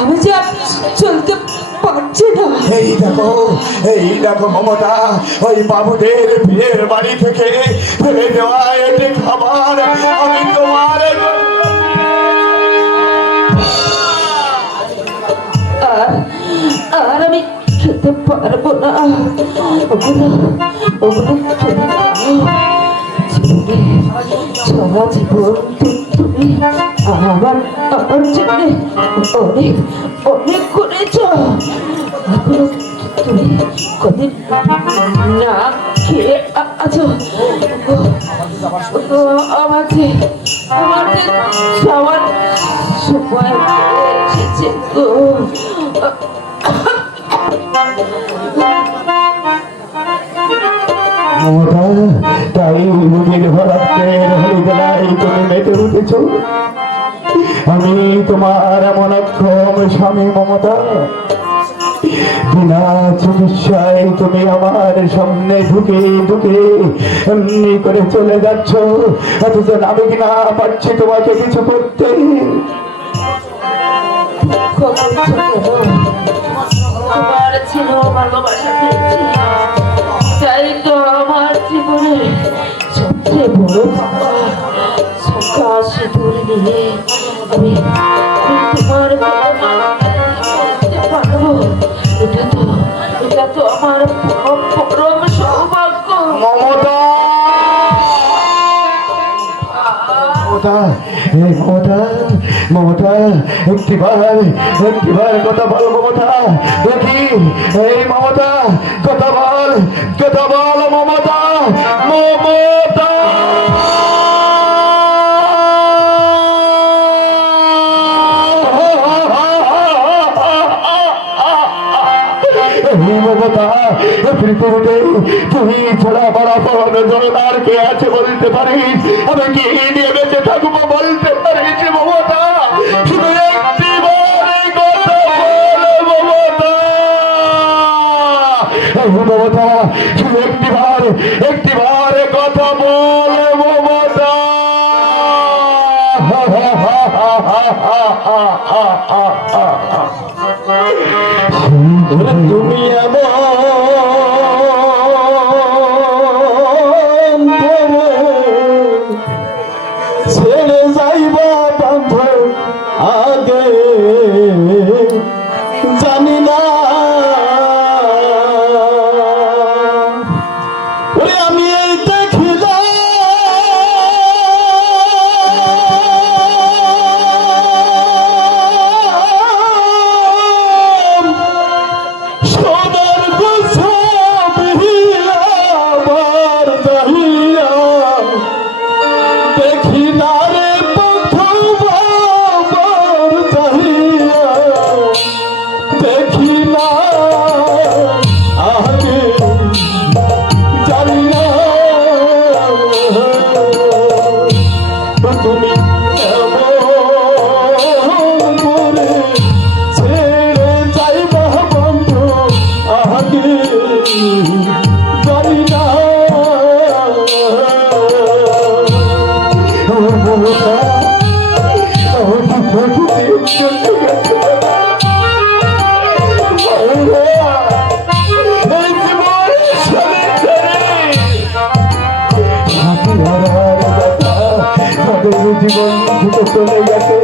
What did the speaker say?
আমি যে আর চলতে পারছি না। এই দেখো মমতা, ওই বাবুদের বিয়ের বাড়ি থেকে ফেলে দেওয়া এটি খাবার আমি তোমার আর আমি খেতে পারবো না। ওগুলো ওগুলো সারা জীবন তুমি আমার আমার জন্য অনেক অনেক করেছ। এখনো তুমি কদিন না খেয়ে আছো। আমাকে আমাকে যাওয়ার সময় এসেছে গো। তাই রোগীর ভরাত্মের হরিগলায় তুমি মেতে উঠেছ। আমি তোমার এমন অক্ষম স্বামী মমতা, বিনা চিকিৎসায় তুমি আমার সামনে ঢুকে ঢুকে এমনি করে চলে যাচ্ছ, অথচ আমি কিনা পারছি তোমাকে কিছু করতে। তোমার ছিল ভালোবাসা পেয়েছি, তাই তো আমার জীবনে সবচেয়ে বড় সিঁদুর নিয়ে আমি তোমার পারবো। এটা তো আমার পরম সৌভাগ্য। মমতা, মমতা, একটিবার কথা বল মমতা। দেখি এই মমতা, কথা বল মমতা। মমতা মমতা, পৃথিবীতে তুমি ছাড়া বড় বড় জনতার কে আছে বলতে পারিস? আমি কি নিয়ে বেঁচে থাকবো বলতে পারিস মমতা? শুধু একটিবার কথা বল মমতা। মমতা, শুধু একটিবার কথা বল মমতা। তুমি ছেড়ে যাইবা বন্ধ আগে জানি না, আমি এই দেখিলাম জীবন চলে গেছে।